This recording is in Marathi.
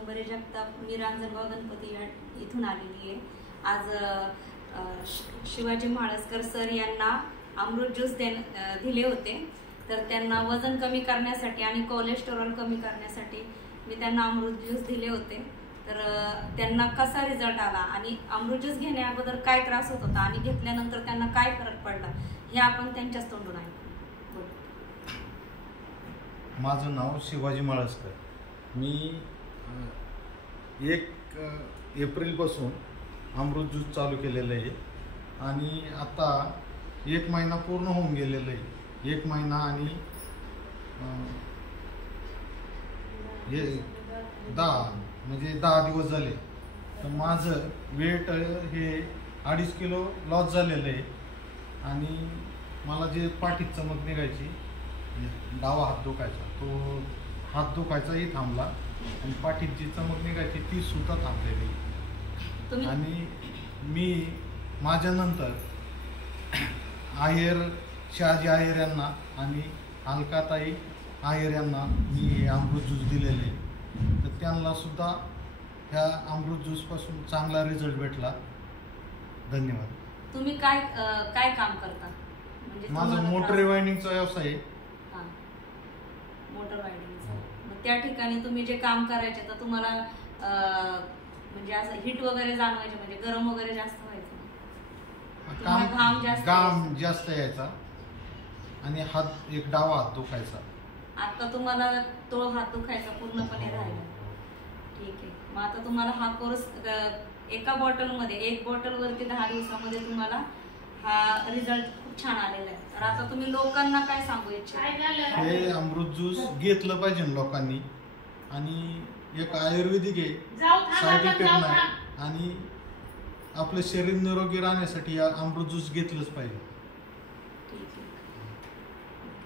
कादंबरी जगताप, मी रांजणगाव गणपती इथून आलेली आहे. आज शिवाजी म्हाळसकर सर यांना अमृत ज्यूस दिले होते. तर त्यांना वजन कमी करण्यासाठी आणि कोलेस्टेरॉल कमी करण्यासाठी मी त्यांना अमृत ज्यूस दिले होते. तर त्यांना कसा रिझल्ट आला आणि अमृत ज्यूस घेण्या अगोदर काय त्रास होत होता आणि घेतल्यानंतर त्यांना काय फरक पडला हे आपण त्यांच्याच तोंडून ऐकू. माझं नाव शिवाजी म्हाळसकर. मी 1 एप्रिलपासून अमृत ज्यूस चालू केलेलं आहे आणि आता 1 महिना पूर्ण होऊन गेलेलं आहे. 1 महिना आणि 10 दिवस झाले. तर माझं वेट हे 2.5 किलो लॉस झालेलं आहे आणि मला जे पाठीत चमक निघायची, डावा हात दुखायचा, तो हात दुखायचाही थांबला आणि पाठीत जी चमक निघायची ती सुद्धा थांबलेली. आणि मी माझ्यानंतर शहाजी आहेर यांना आणि अलकाताई आहेर यांना मी हे अमृत ज्यूस दिलेले आहे. तर त्यांना सुद्धा ह्या अमृत ज्यूसपासून चांगला रिझल्ट भेटला. धन्यवाद. तुम्ही काय काम करता? म्हणजे माझा मोटर वायंडिंगचा व्यवसाय आहे. मोटर वायंडिंगचा. मग त्या ठिकाणी तुम्ही जे काम करायचे तर तुम्हाला म्हणजे असं हिट वगैरे जाणवायचे, म्हणजे गरम वगैरे जास्त व्हायचं, घाम जास्त यायचा आणि एक डावा हात दुखायचा. आता तुम्हाला तो हात दुखायचा पूर्णपणे राहिला. ठीक आहे. मग आता तुम्हाला हा कोर्स एका बॉटलमध्ये 1 बॉटलवरती 10 दिवसामध्ये तुम्हाला हा रिझल्ट खूप छान आलेला आहे. तर आता तुम्ही लोकांना काय सांगू इच्छिता? हे अमृत ज्यूस घेतलं पाहिजे लोकांनी आणि एक आयुर्वेदिक आहे, साईड इफेक्ट नाही आणि आपलं शरीर निरोगी राहण्यासाठी अमृत ज्यूस घेतलंच पाहिजे. ठीक आहे.